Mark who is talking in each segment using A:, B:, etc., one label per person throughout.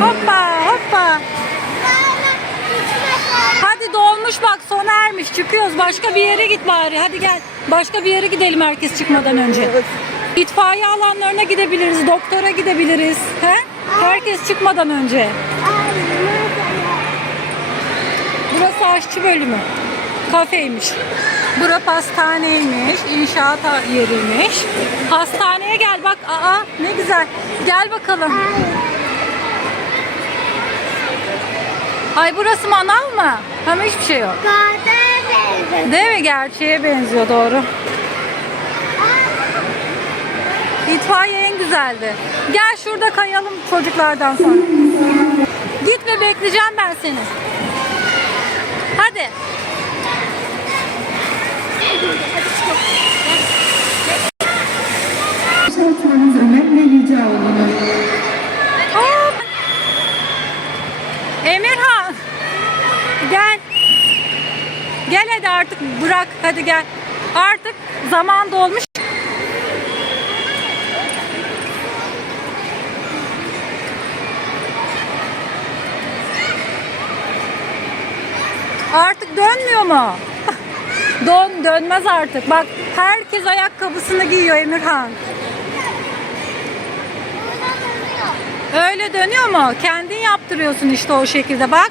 A: Hoppa hoppa. Hadi dolmuş bak sona ermiş çıkıyoruz. Başka bir yere git bari. Hadi gel. Başka bir yere gidelim herkes çıkmadan önce. İtfaiye alanlarına gidebiliriz. Doktora gidebiliriz. He? Herkes çıkmadan önce. Burası aşçı bölümü. Kafeymiş. Bura pastaneymiş. inşaat yeriymiş. Hastaneye gel bak. Aa ne güzel. Gel bakalım. Ay burası manav mı? Ama hiçbir şey yok. Değil mi? Gerçeğe benziyor doğru. İtfaiye en güzeldi. Gel şurada kayalım çocuklardan sonra. Git ve bekleyeceğim ben seni. Hadi.
B: Çalışmanız önemli rica olunur.
A: Emirhan. Gel. Gel hadi artık bırak hadi gel. Artık zaman dolmuş. Artık dönmüyor mu? Dön, dönmez artık. Bak herkes ayakkabısını giyiyor Emirhan. Öyle dönüyor mu? Kendin yaptırıyorsun işte o şekilde. Bak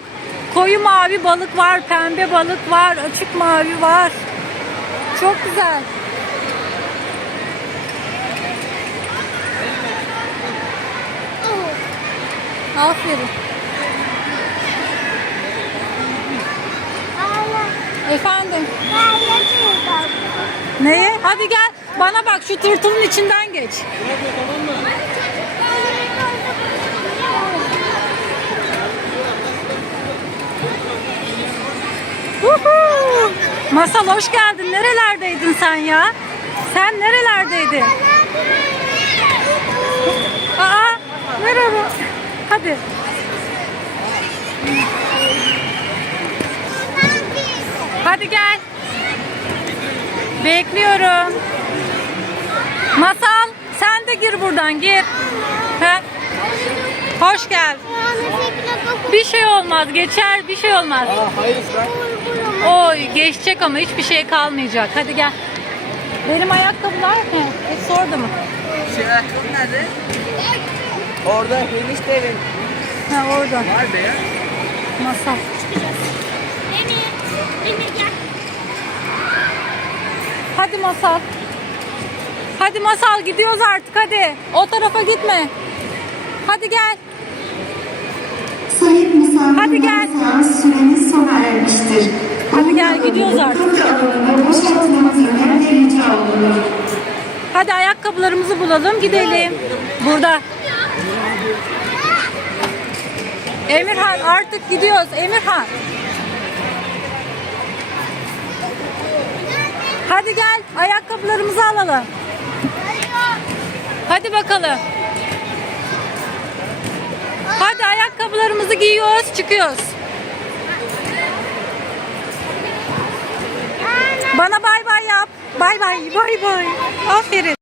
A: koyu mavi balık var, pembe balık var, açık mavi var. Çok güzel. Aferin. Efendim. Neye? Hadi gel. Bana bak şu tırtılın içinden geç. Uhu! Masal hoş geldin. Nerelerdeydin sen ya? Sen nerelerdeydin? Aa, merhaba. Hadi. Hadi gel. Bekliyorum. Masal sen de gir buradan gir. He? Hoş gel. Bir şey olmaz geçer bir şey olmaz. Oy geçecek ama hiçbir şey kalmayacak. Hadi gel. Benim ayakkabılar ne? Hepsi orada mı?
C: Şey ayakkabı nerede? Orada enişte evin.
A: Ha orada.
C: Var be ya.
A: Masal. Hadi masal. Hadi masal gidiyoruz artık hadi. O tarafa gitme. Hadi gel.
B: Sayın misafirler,
A: Hadi gel.
B: seans süreniz sona ermiştir.
A: Hadi gel, gidiyoruz artık.
B: Kafe alanını boşaltmanız önemli rica olunur.
A: Hadi ayakkabılarımızı bulalım gidelim. Burada. Emirhan artık gidiyoruz. Emirhan. Hadi gel ayakkabılarımızı alalım. Hadi bakalım. Hadi ayakkabılarımızı giyiyoruz, çıkıyoruz. Bana bay bay yap. Bay bay, bay bay. Aferin.